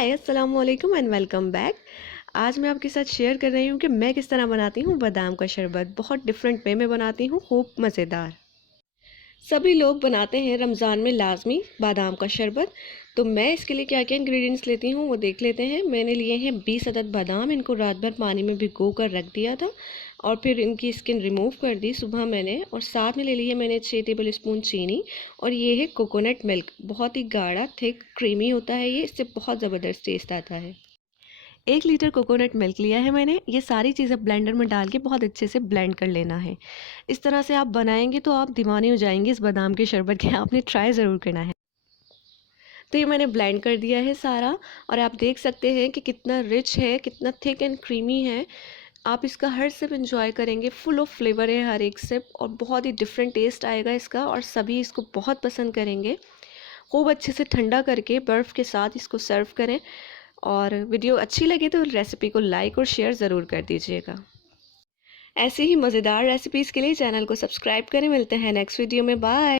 हाय अस्सलाम वालेकुम and welcome back. आज मैं आपके साथ शेयर कर रही हूँ कि मैं किस तरह बनाती हूँ बादाम का शरबत। बहुत डिफरेंट वे में बनाती हूँ, खूब मज़ेदार। सभी लोग बनाते हैं रमज़ान में लाजमी बादाम का शरबत। तो मैं इसके लिए क्या क्या इंग्रेडिएंट्स लेती हूँ वो देख लेते हैं। मैंने लिए हैं 20 अदद बादाम। इनको रात भर पानी में भिगो कर रख दिया था और फिर इनकी स्किन रिमूव कर दी सुबह मैंने। और साथ में ले लिए मैंने 6 टेबल स्पून चीनी। और ये है कोकोनट मिल्क, बहुत ही गाढ़ा थिक क्रीमी होता है ये, इससे बहुत ज़बरदस्त टेस्ट आता है। 1 लीटर कोकोनट मिल्क लिया है मैंने। ये सारी चीज़ें ब्लेंडर में डाल के बहुत अच्छे से ब्लेंड कर लेना है। इस तरह से आप बनाएंगे तो आप दीवाने हो जाएंगे इस बादाम के शरबत के। आपने ट्राई ज़रूर करना है। तो ये मैंने ब्लेंड कर दिया है सारा। और आप देख सकते हैं कि कितना रिच है, कितना थिक एंड क्रीमी है। आप इसका हर सिप इंजॉय करेंगे, फुल ऑफ फ्लेवर है हर एक सिप, और बहुत ही डिफरेंट टेस्ट आएगा इसका और सभी इसको बहुत पसंद करेंगे। खूब अच्छे से ठंडा करके बर्फ़ के साथ इसको सर्व करें। और वीडियो अच्छी लगे तो रेसिपी को लाइक और शेयर ज़रूर कर दीजिएगा। ऐसे ही मज़ेदार रेसिपीज़ के लिए चैनल को सब्सक्राइब करें। मिलते हैं नेक्स्ट वीडियो में। बाय।